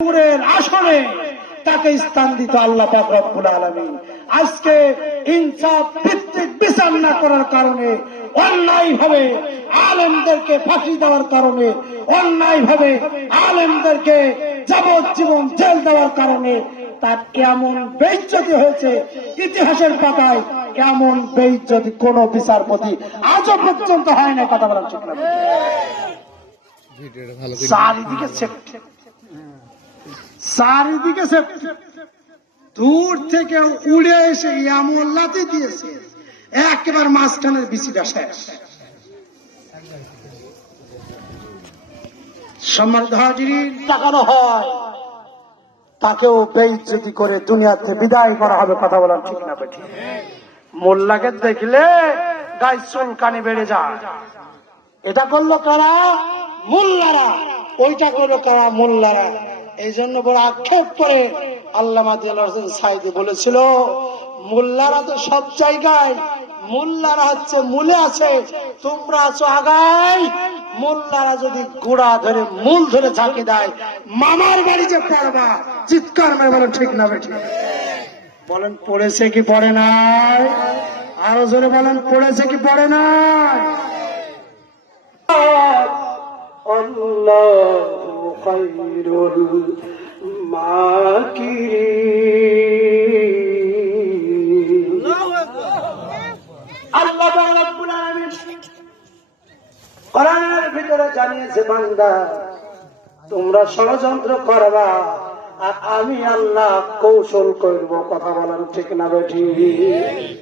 আসনে তাকে স্থান দিত আল্লাহ পাক রব্বুল আলামিন। আজকে ইনসাফ ভিত্তিক বিচার না করার কারণে, অন্যায় ভাবে আলেমদেরকে ফাঁসি দেওয়ার কারণে, অন্যায় ভাবে আলেমদেরকে যাবজ্জীবন জেল দেওয়ার কারণে তার কেমন বেইজ্জতি হয়েছে ইতিহাসের পাতায়, কেমন বেইজ্জতি কোন বিচারপতি আজও পর্যন্ত হয় না। কথা বলার ঠিক না, চারিদিকে দূর থেকে উড়ে এসে এমন লাথি দিয়েছে একেবারে মাঝখানের বিচিটা শেষ। সম্মানিত হাজিরিন, তাকানো হয় তাকেও বেইজ্জতি করে দুনিয়াতে বিদায় করা হবে। কথা বলার ঠিক না বেঠিক? মোল্লাকে দেখলে গায়ে চুলকানি বেড়ে যায়। এটা করলো কারা? মোল্লারা। ওইটা করলো কারা? মোল্লারা। এই জন্য বড় আক্ষেপ করে আল্লামা দিলওয়ার হোসেন সাঈদী বলেছিল, মোল্লারা তো সব জায়গায়, মোল্লারা হচ্ছে মূলে আছে, তোমরা আছো আগায়। মোল্লারা যদি গোড়া ধরে মূল ধরে ঝাঁকি দেয়, মামার বাড়ি যে পড়বা, চিৎকার মেরে বলেন ঠিক না বেঠিক? বলেন পড়েছে কি পড়ে নাই? আরো জোরে বলেন পড়েছে কি পড়ে নাই? আল্লাহু খায়রুল মাকিরিন। আল্লাহ রাব্বুল আলামিন কোরআনের ভিতরে জানিয়েছে, বান্দা তোমরা ষড়যন্ত্র করবা আর আমি আল্লাহ কৌশল করব। কথা বলার ঠিক না বেঠিক?